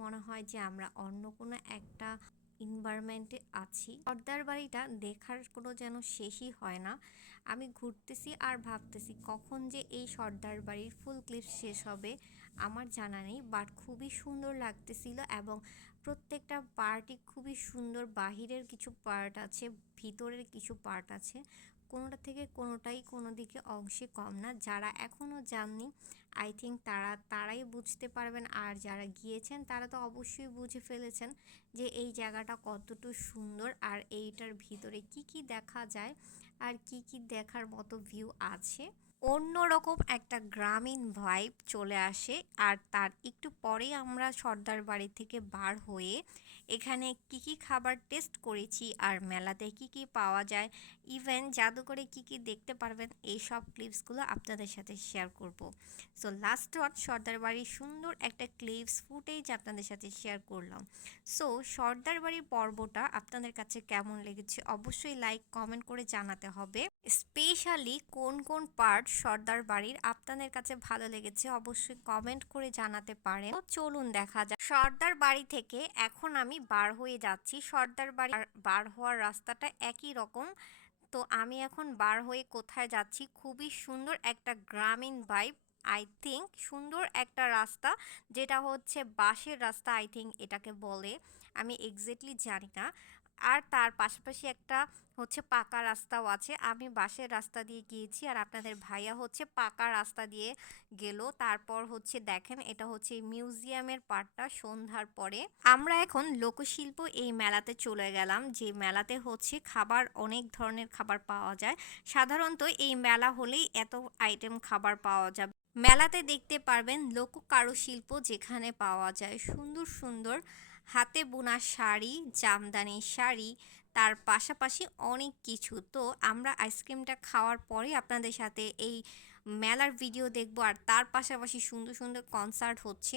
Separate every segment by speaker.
Speaker 1: মনে হয় যে আমরা অন্য কোনো একটা এনভায়রনমেন্টে আছি। সর্দার বাড়িটা দেখার কোনো যেন শেষই হয় না। আমি ঘুরতেছি আর ভাবতেছি কখন যে এই সর্দার বাড়ির ফুল ক্লিপ শেষ হবে, আমার জানা নেই। বাট খুবই সুন্দর লাগতেছিল এবং প্রত্যেকটা পার্টই খুবই সুন্দর। বাহিরের কিছু পার্ট আছে, ভিতরের কিছু পার্ট আছে। কোনোটা থেকে কোনোটাই কোনো দিকে অংশে কম না। যারা এখনও যাননি আই থিঙ্ক তারা, তারাই বুঝতে পারবেন। আর যারা গিয়েছেন, তারা তো অবশ্যই বুঝে ফেলেছেন যে এই জায়গাটা কতটুকু সুন্দর আর এইটার ভিতরে কি কি দেখা যায় আর কি কি দেখার মতো ভিউ আছে। অন্যরকম একটা গ্রামীণ ভাইব চলে আসে। আর তার একটু পরেই আমরা সর্দার বাড়ি থেকে বার হয়ে এখানে কি কি খাবার টেস্ট করেছি আর মেলাতে কি কি পাওয়া যায় ইভেন জাদুঘরে কি কি দেখতে পারবেন, এই সব ক্লিপসগুলো আপনাদের সাথে শেয়ার করব। সো লাস্ট ওয়ান সর্দার বাড়ির সুন্দর একটা ক্লিপস ফুটেজ আপনাদের সাথে শেয়ার করলাম। সো সর্দার বাড়ির পর্বটা আপনাদের কাছে কেমন লেগেছে, অবশ্যই লাইক কমেন্ট করে জানাতে হবে। স্পেশালি কোন কোন পার্ট সর্দার বাড়ির আপনাদের কাছে ভালো লেগেছে, অবশ্যই কমেন্ট করে জানাতে পারেন। চলুন দেখা যাক। সর্দার বাড়ি থেকে এখন আমি বার হয়ে যাচ্ছি। সর্দার বাড়ি বার হওয়ার রাস্তাটা একই রকম। তো আমি এখন বার হয়ে কোথায় যাচ্ছি? খুবই সুন্দর একটা গ্রামীণ বাইব আই থিঙ্ক সুন্দর একটা রাস্তা, যেটা হচ্ছে বাঁশের রাস্তা আই থিঙ্ক এটাকে বলে। আমি এক্স্যাক্টলি জানি না। আর তার পাশাপাশি একটা হচ্ছে পাকা রাস্তাও আছে। আমি বাসের রাস্তা দিয়ে গিয়েছি আর আপনাদের ভাইয়া হচ্ছে পাকা রাস্তা দিয়ে গেল। তারপর হচ্ছে দেখেন, এটা হচ্ছে মিউজিয়ামের পার্টটা সন্ধ্যার পরে। আমরা এখন লোকশিল্প এই মেলাতে চলে গেলাম, যে মেলাতে হচ্ছে খাবার অনেক ধরনের খাবার পাওয়া যায়। সাধারণত এই মেলা হলেই এত আইটেম খাবার পাওয়া যাবে। মেলাতে দেখতে পারবেন লোক কারুশিল্প যেখানে পাওয়া যায়। সুন্দর সুন্দর হাতে বোনা শাড়ি জামদানি শাড়ি, তার পাশাপাশি অনেক কিছু। তো আমরা আইসক্রিমটা খাওয়ার পরে আপনাদের সাথে এই মেলার ভিডিও দেখব আর তার পাশাপাশি সুন্দর সুন্দর কনসার্ট হচ্ছে।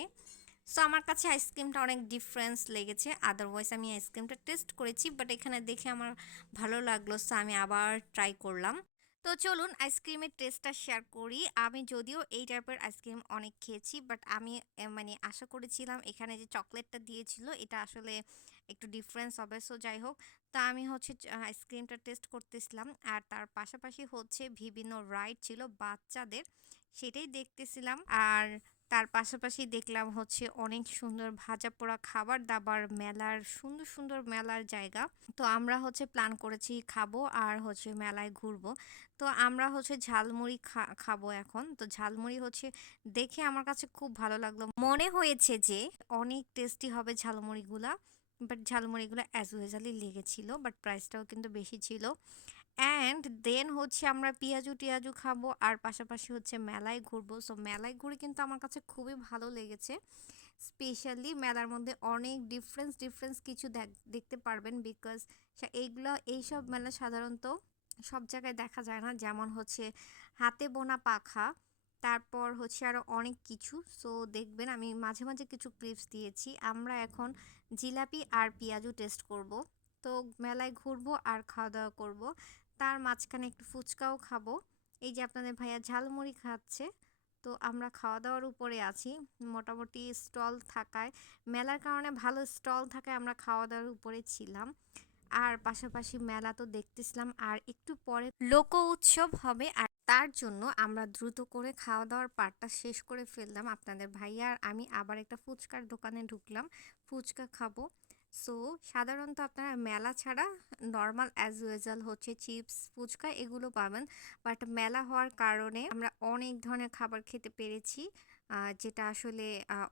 Speaker 1: সো আমার কাছে আইসক্রিমটা অনেক ডিফারেন্স লেগেছে। আদারওয়াইজ আমি আইসক্রিমটা টেস্ট করেছি বাট এখানে দেখে আমার ভালো লাগল। সো আমি আবার ট্রাই করলাম। তো চলুন আইসক্রিমের টেস্টটা শেয়ার করি। আমি যদিও এই টাইপের আইসক্রিম অনেক খেয়েছি, বাট আমি মানে আশা করেছিলাম এখানে যে চকলেটটা দিয়েছিল, এটা আসলে একটু ডিফারেন্স হবে। সো যাই হোক, তো আমি হচ্ছে আইসক্রিমটা টেস্ট করতেছিলাম। আর তার পাশাপাশি হচ্ছে বিভিন্ন রাইড ছিল বাচ্চাদের, সেটাই দেখতেছিলাম। আর তার পাশাপাশি দেখলাম হচ্ছে অনেক সুন্দর ভাজা পোড়া খাবার দাবার মেলার, সুন্দর সুন্দর মেলার জায়গা। তো আমরা হচ্ছে প্ল্যান করেছি খাব আর হচ্ছে মেলায় ঘুরবো। তো আমরা হচ্ছে ঝালমুড়ি খাব এখন। তো ঝালমুড়ি হচ্ছে দেখে আমার কাছে খুব ভালো লাগল। মনে হয়েছে যে অনেক টেস্টি হবে ঝালমুড়িগুলা বাট ঝালমুড়িগুলো অ্যাজ ইউজালি লেগেছিলো বাট প্রাইসটাও কিন্তু বেশি ছিল। অ্যান্ড দেন হচ্ছে আমরা পেঁয়াজু টিয়াজু খাব, আর পাশাপাশি হচ্ছে মেলায় ঘুরবো। সো মেলায় ঘুরে কিন্তু আমার কাছে খুবই ভালো লেগেছে। স্পেশালি মেলার মধ্যে অনেক ডিফারেন্স ডিফারেন্স কিছু দেখতে পারবেন বিকজ এইগুলো, এইসব মেলা সাধারণত সব জায়গায় দেখা যায় না। যেমন হচ্ছে হাতে বোনা পাখা, তারপর হচ্ছে আরও অনেক কিছু। সো দেখবেন আমি মাঝে মাঝে কিছু ক্লিপস দিয়েছি। আমরা এখন জিলাপি আর পেঁয়াজু টেস্ট করব। তো মেলায় ঘুরবো আর খাওয়া দাওয়া করব। তার মাঝখানে একটু ফুচকাও খাব। এই যে আপনাদের ভাইয়া ঝালমুড়ি খাচ্ছে, তো আমরা খাওয়া দাওয়ার উপরে আছি। মোটামুটি স্টল থাকায়, মেলার কারণে ভালো স্টল থাকায় আমরা খাওয়া দাওয়ার উপরে ছিলাম। আর পাশাপাশি মেলা তো দেখতেছিলাম, আর একটু পরে লোক উৎসব হবে, আর তার জন্য আমরা দ্রুত করে খাওয়া দাওয়ার পার্টটা শেষ করে ফেললাম। আপনাদের ভাইয়া আর আমি আবার একটা ফুচকার দোকানে ঢুকলাম, ফুচকা খাব। সো সাধারণত আপনারা মেলা ছাড়া নর্মাল অ্যাজ ইউজাল হচ্ছে চিপস ফুচকা এগুলো পাবেন। বাট মেলা হওয়ার কারণে আমরা অনেক ধরনের খাবার খেতে পেরেছি যেটা আসলে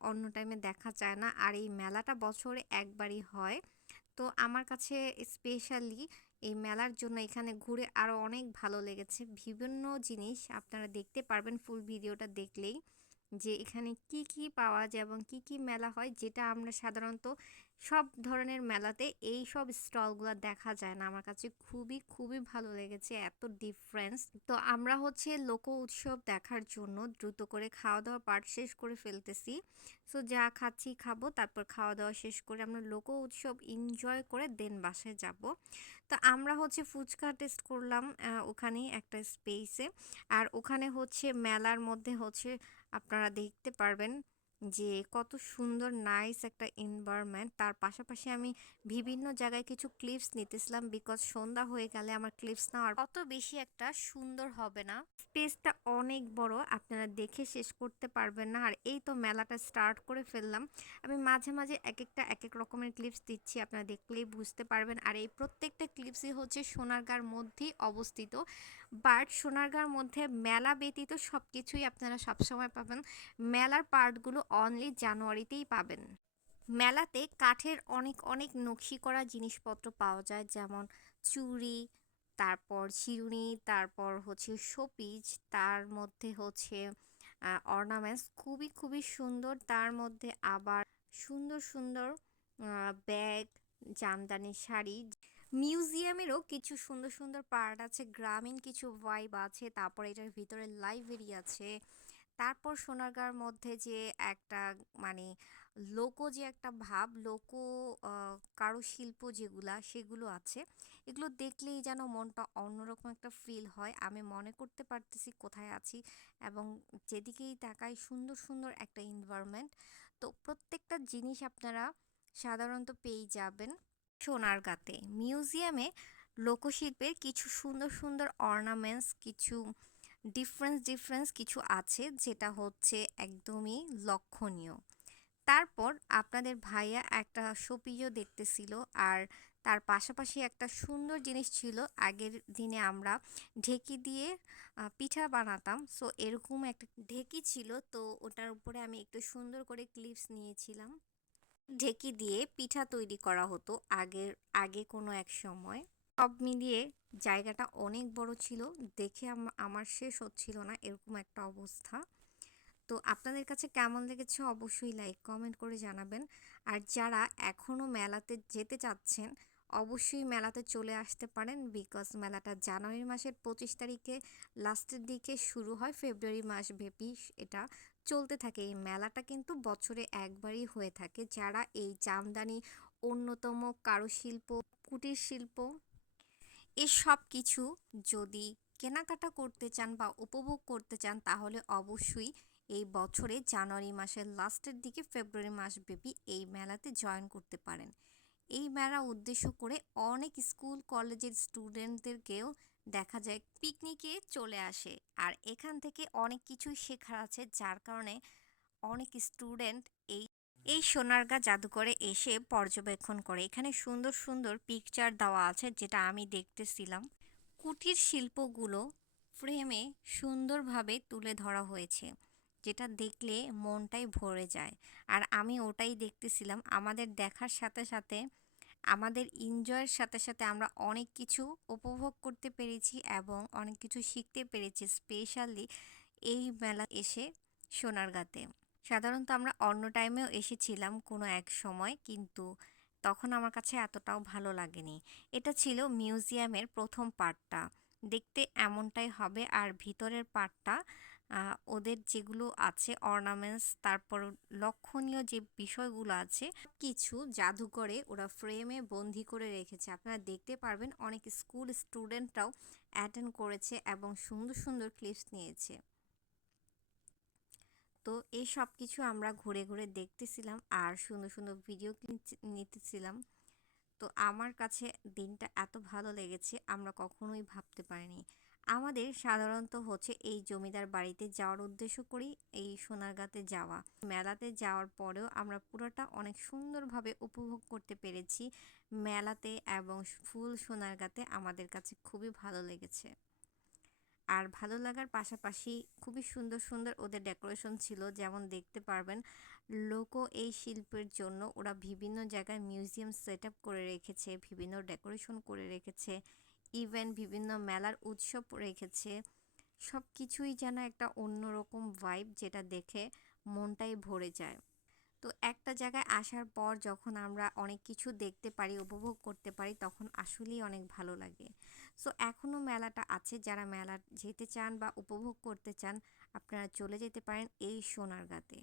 Speaker 1: অন্য টাইমে দেখা যায় না। আর এই মেলাটা বছরে একবারই হয়। তো আমার কাছে স্পেশালি এই মেলার জন্য এখানে ঘুরে আরও অনেক ভালো লেগেছে। বিভিন্ন জিনিস আপনারা দেখতে পারবেন ফুল ভিডিওটা দেখলেই যে এখানে কি কি পাওয়া যায় এবং কি কি মেলা হয়, যেটা আমরা সাধারণত সব ধরনের মেলাতে এই সব স্টলগুলো দেখা যায় না। আমার কাছে খুবই খুবই ভালো লেগেছে, এত ডিফারেন্স তো আমরা হচ্ছে লোক উৎসব দেখার জন্য দ্রুত করে খাওয়া দাওয়া পার্ট শেষ করে ফেলতেছি। সো যা খাচ্ছি খাব, তারপর খাওয়া দাওয়া শেষ করে আমরা লোক উৎসব এনজয় করে দেন বাসায় যাব। তো আমরা হচ্ছে ফুচকা টেস্ট করলাম ওখানে একটা স্পেসে আর ওখানে হচ্ছে মেলার মধ্যে হচ্ছে আপনারা দেখতে পারবেন যে কত সুন্দর নাইস একটা এনভায়রনমেন্ট তার পাশাপাশি আমি বিভিন্ন জায়গায় কিছু ক্লিপস নিতেছিলাম বিকজ সন্ধ্যা হয়ে গেলে আমার ক্লিপস নেওয়ার অত বেশি একটা সুন্দর হবে না। স্পেসটা অনেক বড়, আপনারা দেখে শেষ করতে পারবেন না। আর এই তো মেলাটা স্টার্ট করে ফেললাম। আমি মাঝে মাঝে এক একটা এক এক রকমের ক্লিপস দিচ্ছি, আপনারা দেখলেই বুঝতে পারবেন। আর এই প্রত্যেকটা ক্লিপসই হচ্ছে সোনারগাঁর মধ্যেই অবস্থিত। বাট সোনারগাঁর মধ্যে মেলা ব্যতীত সব কিছুই আপনারা সবসময় পাবেন। মেলার পার্টগুলো অনলি জানুয়ারিতেই পাবেন। মেলাতে কাঠের অনেক অনেক নকশি করা জিনিসপত্র পাওয়া যায়, যেমন চুড়ি, তারপর চিরুনি তারপর হচ্ছে শোপিজ তার মধ্যে হচ্ছে অর্নামেন্টস। খুবই খুবই সুন্দর। তার মধ্যে আবার সুন্দর সুন্দর ব্যাগ, জামদানি, শাড়ি মিউজিয়ামেরও কিছু সুন্দর সুন্দর পার্ট আছে, গ্রামীণ কিছু ভাইব আছে, তারপর এটার ভিতরে লাইব্রেরি আছে। তারপর সোনারগাঁর মধ্যে যে একটা মানে লোকো যে একটা ভাব লোকো কারুশিল্প যেগুলা সেগুলো আছে, এগুলো দেখলেই যেন মনটা অন্যরকম একটা ফিল হয়। আমি মনে করতে পারতেছি কোথায় আছি এবং যেদিকেই তাকাই সুন্দর সুন্দর একটা এনভায়রনমেন্ট তো প্রত্যেকটা জিনিস আপনারা সাধারণত পেয়ে যাবেন। সোনারগাঁতে মিউজিয়ামে লোকশিল্পের কিছু সুন্দর সুন্দর অর্নামেন্টস কিছু ডিফারেন্স ডিফারেন্স কিছু আছে যেটা হচ্ছে একদমই লক্ষণীয়। তারপর আপনাদের ভাইয়া একটা শোপিজও দেখতেছিল আর তার পাশাপাশি একটা সুন্দর জিনিস ছিল। আগের দিনে আমরা ঢেকি দিয়ে পিঠা বানাতাম। সো এরকম একটা ঢেকি ছিল। তো ওটার উপরে আমি একটু সুন্দর করে ক্লিপস নিয়েছিলাম। ঢেকি দিয়ে পিঠা তৈরি করা হতো আগের, আগে কোনো এক সময়। সব মিলিয়ে জায়গাটা অনেক বড় ছিল, দেখে আমার শেষ হচ্ছিল না এরকম একটা অবস্থা। তো আপনাদের কাছে কেমন লেগেছে অবশ্যই লাইক কমেন্ট করে জানাবেন। আর যারা এখনও মেলাতে যেতে চাচ্ছেন, অবশ্যই মেলাতে চলে আসতে পারেন বিকজ মেলাটা জানুয়ারি মাসের পঁচিশ তারিখে লাস্টের দিকে শুরু হয় ফেব্রুয়ারি মাস ব্যাপী এটা। চলতে থাকে। এই মেলাটা কিন্তু বছরে একবারই হয়ে থাকে। যারা এই জামদানি, অন্যতম কারুশিল্প কুটির শিল্প এসব কিছু যদি কেনাকাটা করতে চান বা উপভোগ করতে চান, তাহলে অবশ্যই এই বছরে জানুয়ারি মাসের লাস্টের দিকে ফেব্রুয়ারি মাস ব্যাপী এই মেলাতে জয়েন করতে পারেন। এই মেলা উদ্দেশ্য করে অনেক স্কুল, কলেজের স্টুডেন্টদেরকেও দেখা যায় পিকনিকে চলে আসে। আর এখান থেকে অনেক কিছুই শেখার আছে, যার কারণে অনেক স্টুডেন্ট এই এই সোনারগা জাদুঘরে এসে পর্যবেক্ষণ করে। এখানে সুন্দর সুন্দর পিকচার দেওয়া আছে, যেটা আমি দেখতেছিলাম। কুটির শিল্পগুলো ফ্রেমে সুন্দরভাবে তুলে ধরা হয়েছে, যেটা দেখলে মনটাই ভরে যায়। আর আমি ওটাই দেখতেছিলাম। আমাদের দেখার সাথে সাথে আমাদের এনজয়ের সাথে সাথে আমরা অনেক কিছু উপভোগ করতে পেরেছি এবং অনেক কিছু শিখতে পেরেছি স্পেশালি এই মেলা এসে সোনারগাঁতে। সাধারণত আমরা অন্য টাইমেও এসেছিলাম কোনো এক সময়, কিন্তু তখন আমার কাছে এতটাও ভালো লাগেনি। এটা ছিল মিউজিয়ামের প্রথম পার্টটা দেখতে এমনটাই হবে, আর ভিতরের পার্টটা ওদের যেগুলো আছে অর্নামেন্টস তারপর লক্ষণীয় যে বিষয়গুলো আছে কিছু জাদুঘরে ওরা ফ্রেমে বন্দি করে রেখেছে। আপনারা দেখতে পারবেন অনেক স্কুল স্টুডেন্টরাও অ্যাটেন্ড করেছে এবং সুন্দর সুন্দর ক্লিপস নিয়েছে। তো এই সব কিছু আমরা ঘুরে ঘুরে দেখতেছিলাম আর সুন্দর সুন্দর ভিডিও নিতেছিলাম। তো আমার কাছে দিনটা এত ভালো লেগেছে, আমরা কখনোই ভাবতে পারিনি। আমাদের সাধারণত হচ্ছে এই জমিদার বাড়িতে যাওয়ার উদ্দেশ্য করি এই সোনারগাঁতে যাওয়া। মেলাতে যাওয়ার পরেও আমরা পুরোটা অনেক সুন্দরভাবে উপভোগ করতে পেরেছি। মেলাতে এবং ফুল সোনারগাঁতে আমাদের কাছে খুবই ভালো লেগেছে। আর ভালো লাগার পাশাপাশি খুবই সুন্দর সুন্দর ওদের ডেকোরেশন ছিল। যেমন দেখতে পারবেন, লোক এই শিল্পের জন্য ওরা বিভিন্ন জায়গায় মিউজিয়াম সেট করে রেখেছে, বিভিন্ন ডেকোরেশন করে রেখেছে। ইভেন বিভিন্ন মেলার উৎসব রেখেছে। সব কিছুই যেন একটা অন্যরকম ভাইব যেটা দেখে মনটাই ভরে যায়। তো একটা জায়গায় আসার পর যখন আমরা অনেক কিছু দেখতে পারি, উপভোগ করতে পারি, তখন আসলেই অনেক ভালো লাগে। সো এখনও মেলাটা আছে। যারা মেলা যেতে চান বা উপভোগ করতে চান, আপনারা চলে যেতে পারেন এই সোনারগাঁতে।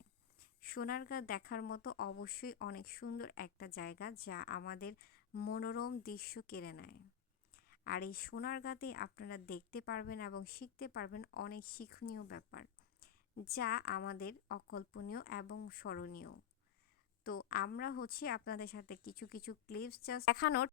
Speaker 1: সোনারগাঁ দেখার মতো অবশ্যই অনেক সুন্দর একটা জায়গা যা আমাদের মনোরম দৃশ্য কেড়ে নেয়। আর এই সোনারগাঁতে আপনারা দেখতে পারবেন এবং শিখতে পারবেন অনেক শিক্ষণীয় ব্যাপার, যা আমাদের অকল্পনীয় এবং স্মরণীয়। তো আমরা হচ্ছে আপনাদের সাথে কিছু কিছু ক্লিপস জাস্ট দেখানোর